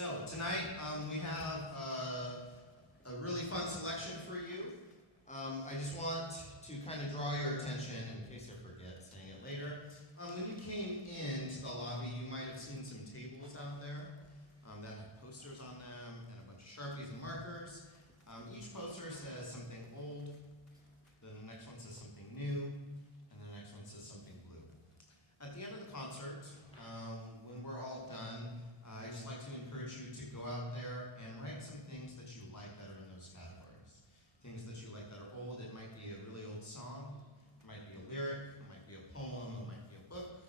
So tonight we have a really fun selection for you. I just want to kind of draw your attention, in case I forget saying it later. When you came into the lobby, you might have seen some tables out there that have posters on them and a bunch of Sharpies and markers. Each poster says something old, then the next one says something new, and the next one says something blue. At the end of the concert, when we're all done, I just like to encourage you to go out there and write some things that you like that are in those categories. Things that you like that are old. It might be a really old song, it might be a lyric, it might be a poem, it might be a book,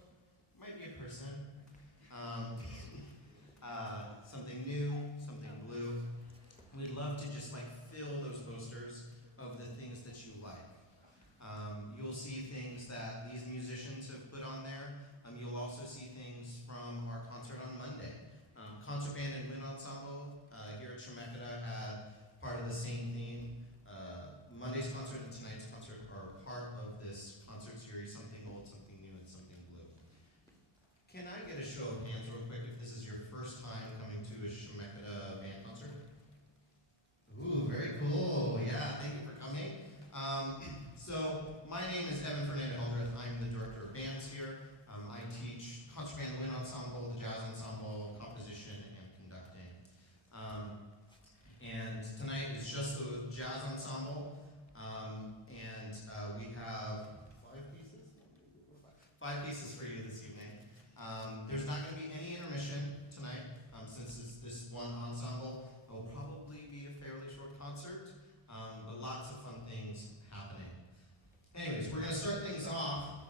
it might be a person. Something new, something blue. We'd love to just like fill those posters of the things that you like. You'll see things that these musicians have put on there. You'll also see things from our concert on Monday. Concert band and wind ensemble here at Chemeketa had part of the same theme. Monday's concert and tonight's concert are part of this concert series, something old, something new, and something blue. Can I get a show of hands real quick if this is your first time coming to a Chemeketa band concert? Ooh, very cool. Yeah, thank you for coming. So my name is Eben Fernando Heldreth. I'm the director of bands here. I teach concert band, wind ensemble, the jazz ensemble, composition, and conducting. And tonight is just the jazz ensemble. We have five pieces for you this evening. There's not going to be any intermission tonight since this one ensemble. It will probably be a fairly short concert, but lots of fun things happening. Anyways, we're going to start things off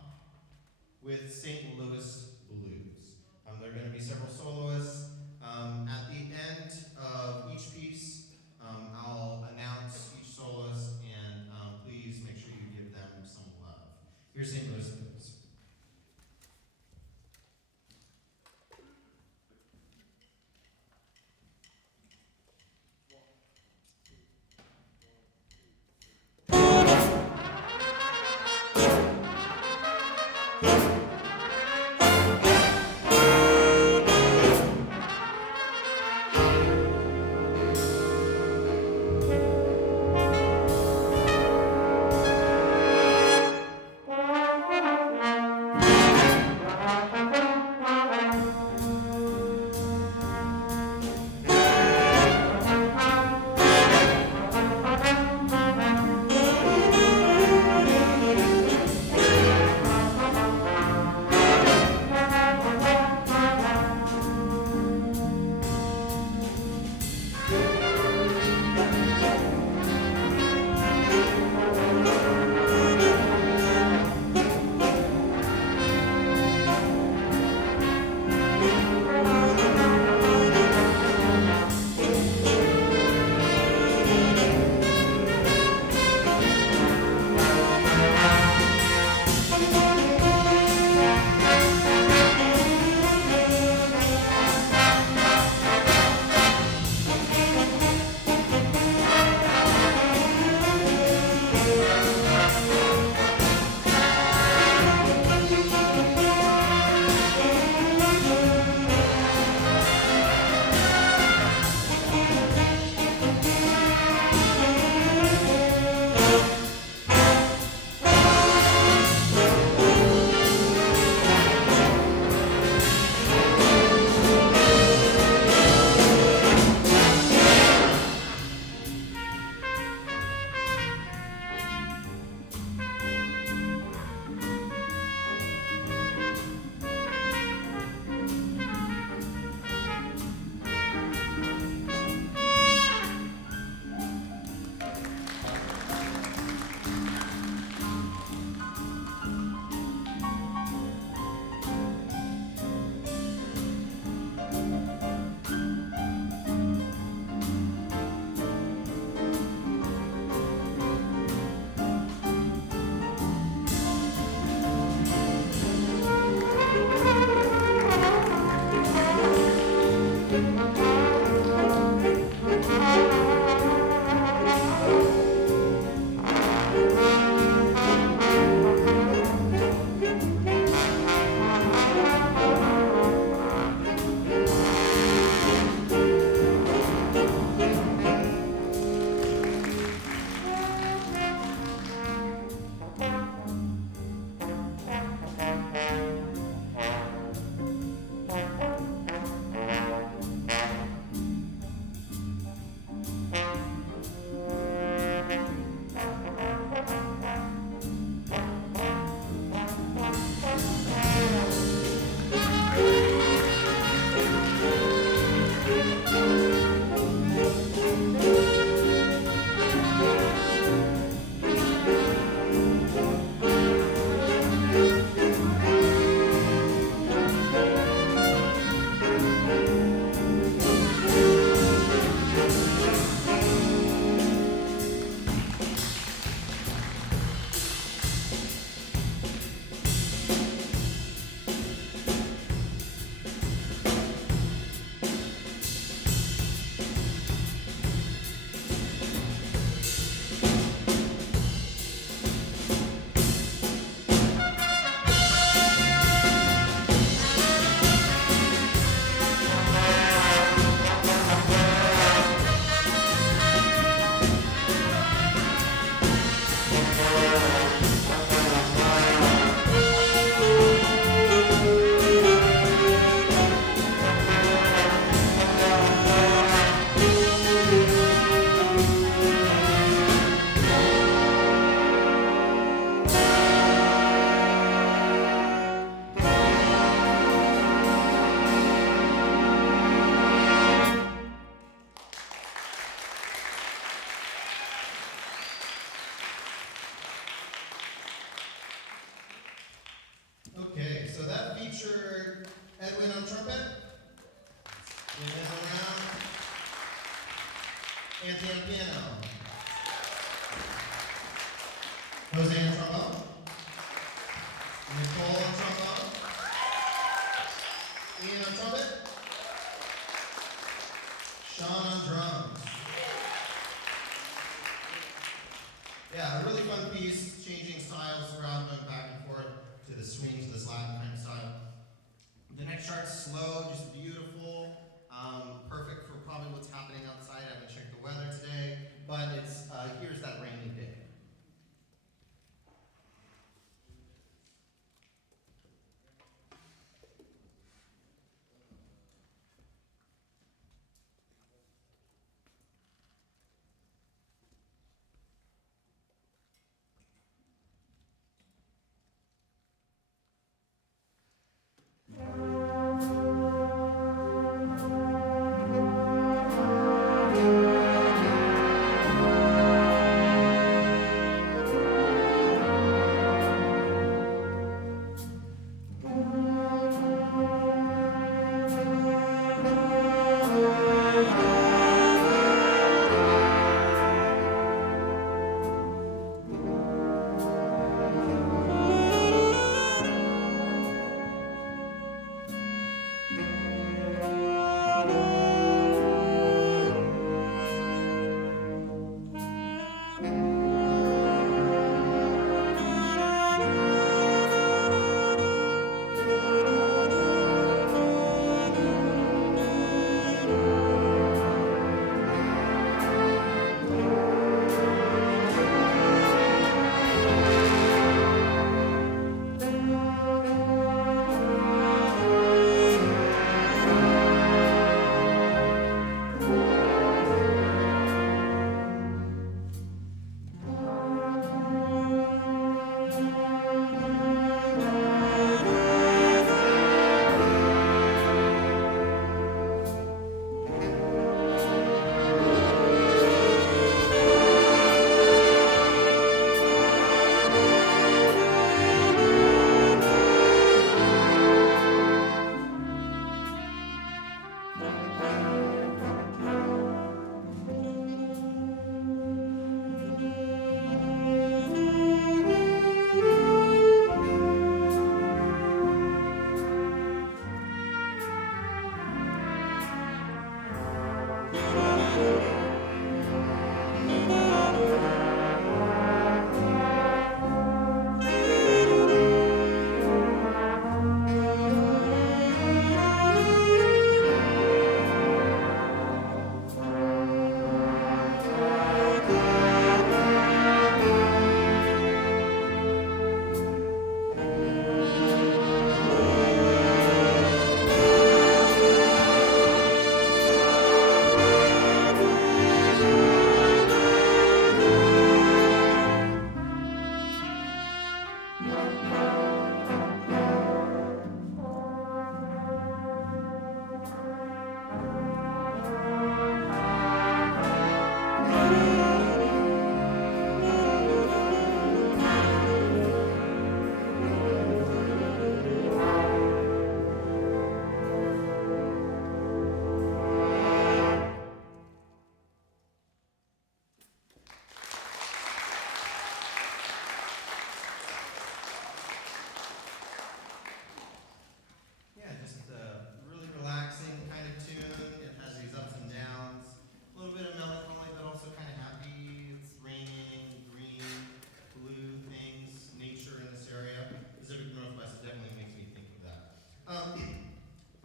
with St. Louis Blues. There are going to be several soloists. At the end of each piece, I'll announce each soloist, and please make sure you give them some love. Here's St. Louis Blues. Richard Edwin on trumpet. Give him a round. Anthony on piano. Jose on trombone. Nicole on trombone. Ian on trumpet. Sean on drums. Yeah, a really fun piece, changing styles around, going back and forth to the swings, this Latin kind of style. The next chart's slow, just beautiful, perfect for probably what's happening outside. I haven't checked the weather today, but it's here's that rainy day.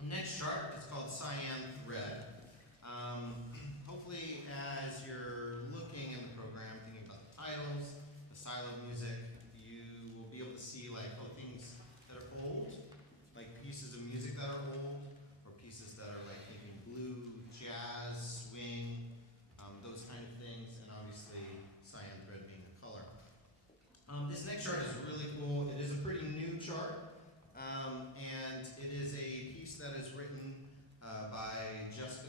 Next chart is called Cyan Thread. Hopefully, as you're looking in the program, thinking about the titles, the style of music, you will be able to see like things that are old, like pieces of music that are old, or pieces that are like maybe blue, jazz, swing, those kind of things, and obviously cyan thread being the color. This next chart is really cool. It is a pretty new chart, and it is a piece that is written by Jessika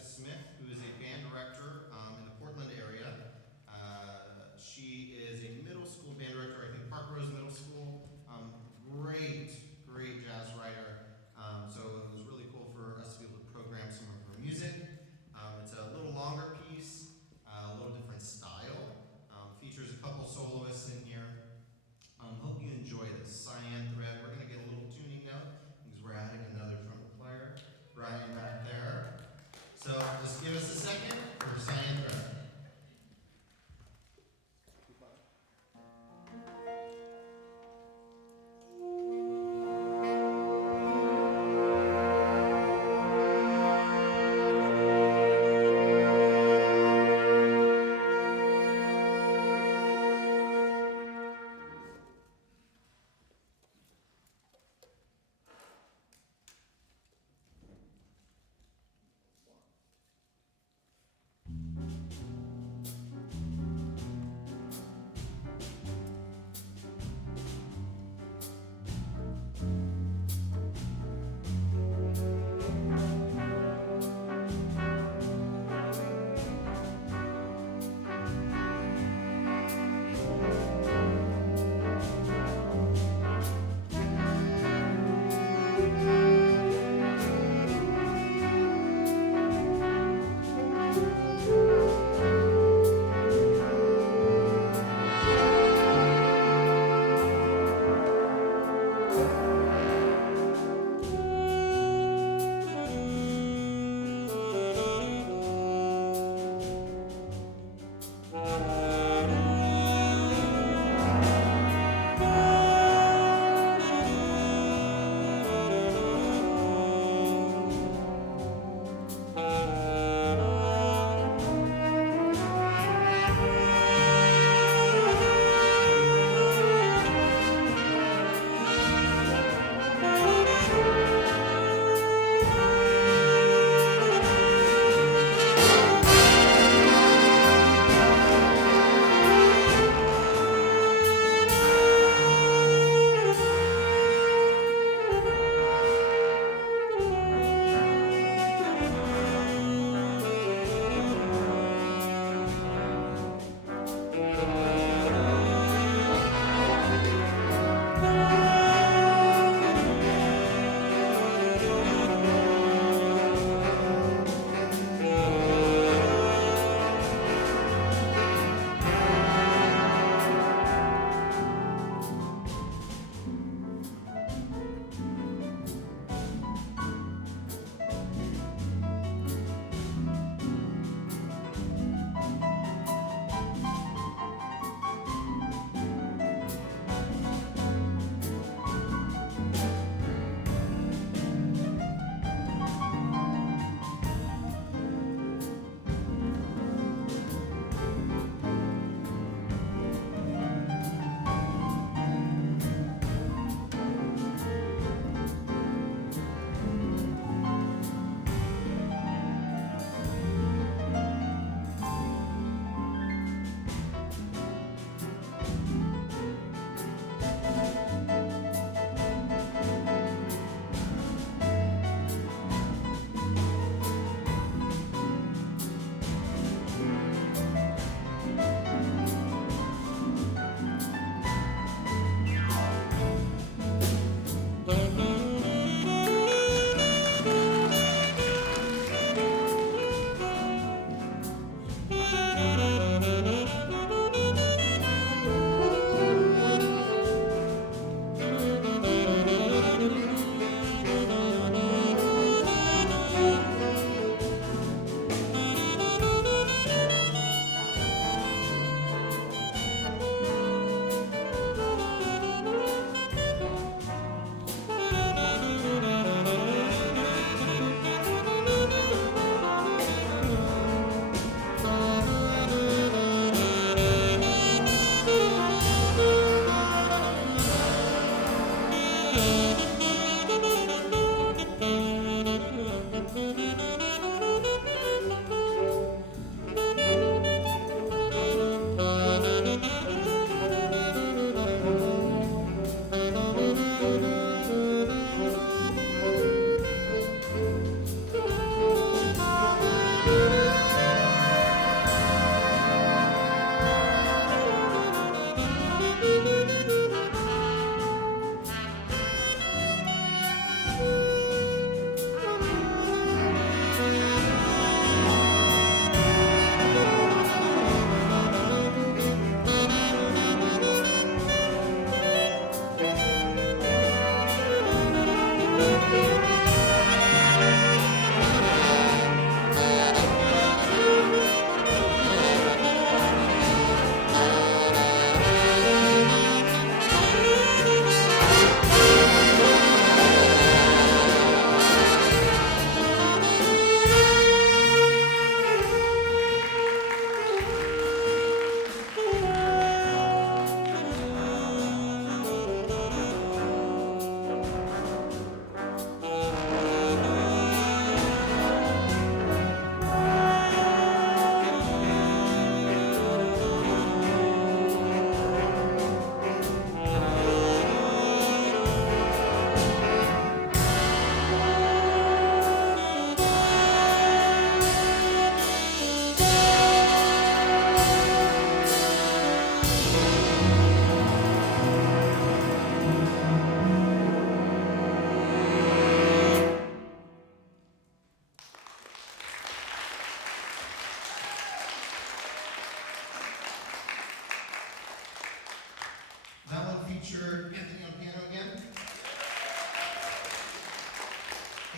featured Anthony on piano again.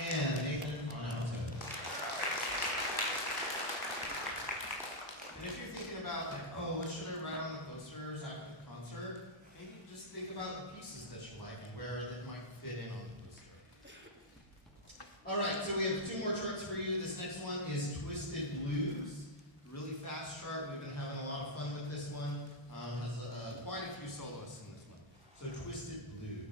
And Nathan on alto. And if you're thinking about like, oh, what should I write on the posters after the concert? Maybe just think about the pieces that you like and where that might fit in on the poster. All right, so we have 2 more charts for you. This next one is Twisted Blues. Really fast chart. We've been having a lot of fun with this one. Has quite a few soloists in this one. So Twisted Blues.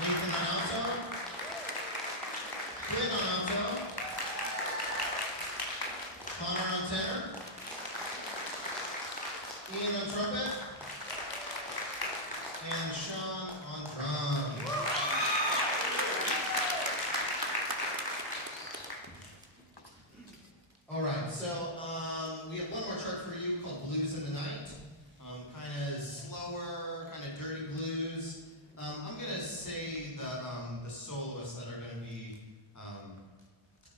Nathan on alto, Quinn on alto, Connor on tenor, Ian on trumpet, and Sean on drums. All right, so we have one more chart for you called Blues in the Night. Kind of slower, kind of dirty blues. I'm gonna say the soloists that are gonna be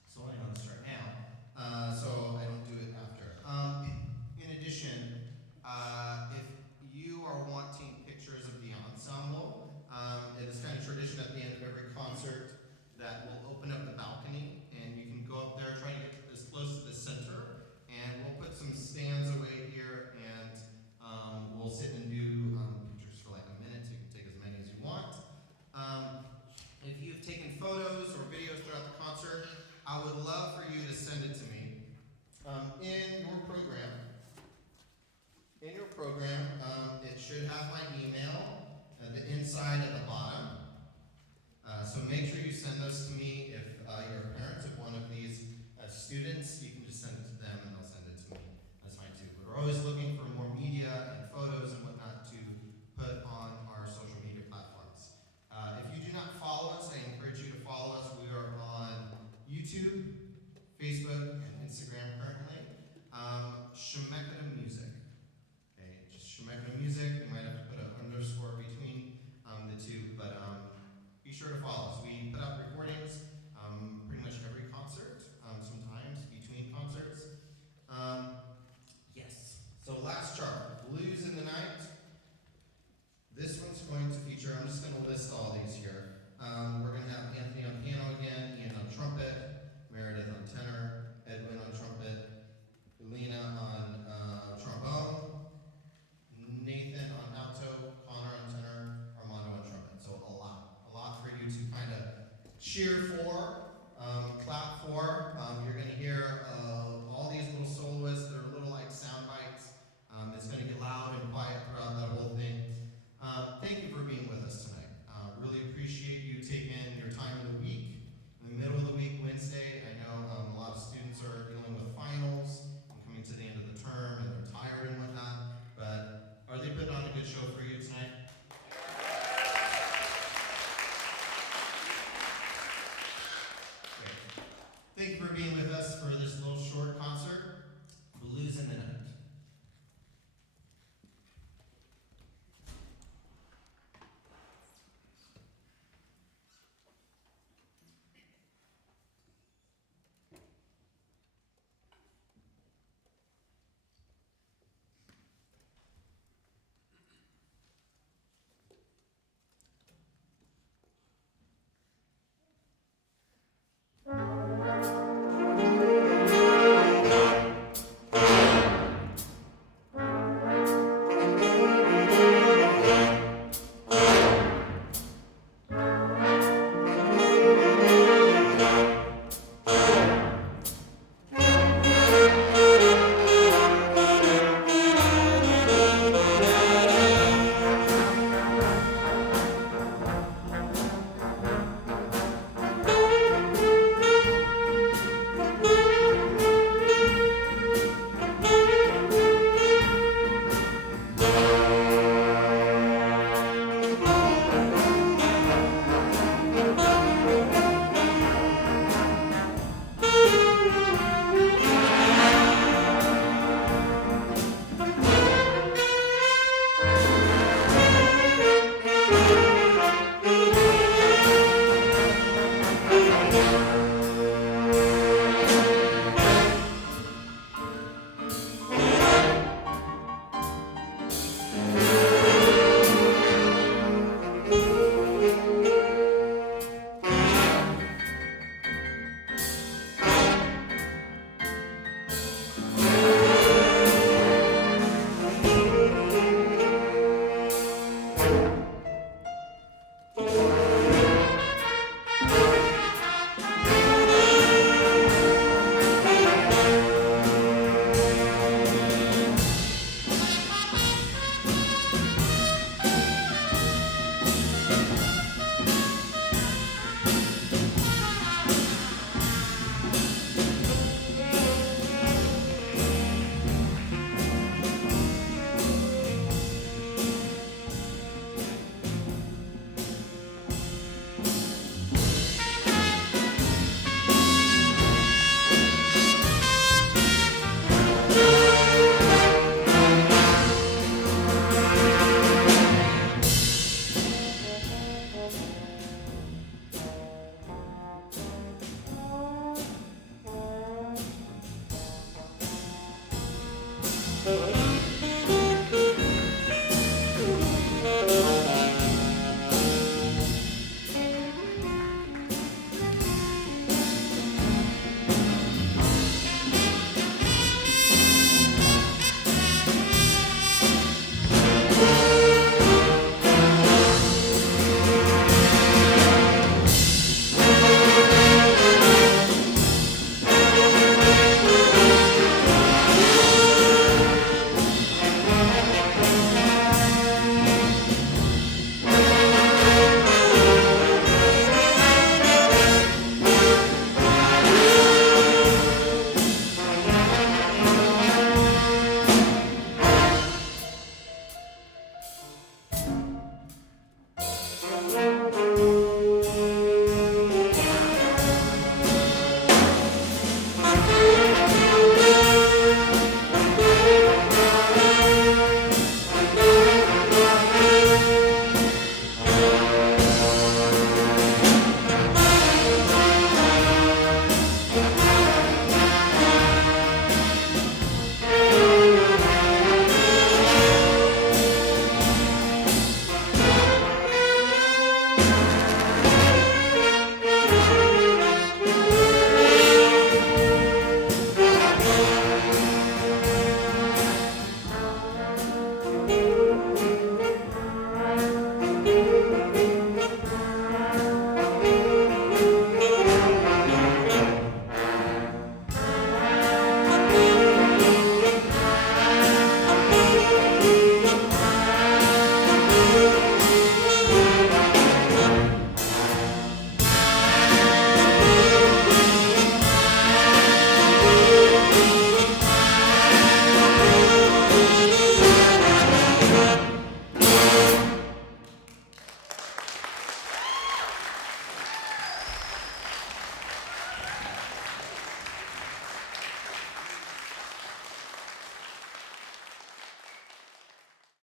soloing on this right now, so I don't do it after. In addition, if you are wanting pictures of the ensemble, it is kind of tradition at the end of every concert that we'll open up the balcony and you can go up there, try to get as close to the center, and we'll put some stands away here and we'll sit and do pictures for like a minute, so you can take as many as you want. If you've taken photos or videos throughout the concert, I would love for you to send it to me. In your program, it should have my email at the inside at the bottom. So make sure you send those to me. If you're a parent of one of these students, you can just send it to them and they'll send it to me. That's fine too. We're always looking for more media and photos and whatnot to put on our social media platforms. If you do not follow us, I encourage you to follow us. We are on YouTube, Facebook, and Instagram currently. Chemeketa Music. Okay, just Chemeketa Music. We might have to put an underscore between the two, but be sure to follow us. We put out recordings pretty much every concert, sometimes between concerts. Yes. So last chart, Blues in the Night. This one's going to feature, I'm just going to list all these here. We're going to have Anthony on piano again, Ian on trumpet, Meredith on tenor, Edwin on trumpet, Lena on trombone, Nathan on alto, Connor on tenor, Armando on trumpet. So a lot for you to kind of cheer for, clap for. You're going to hear a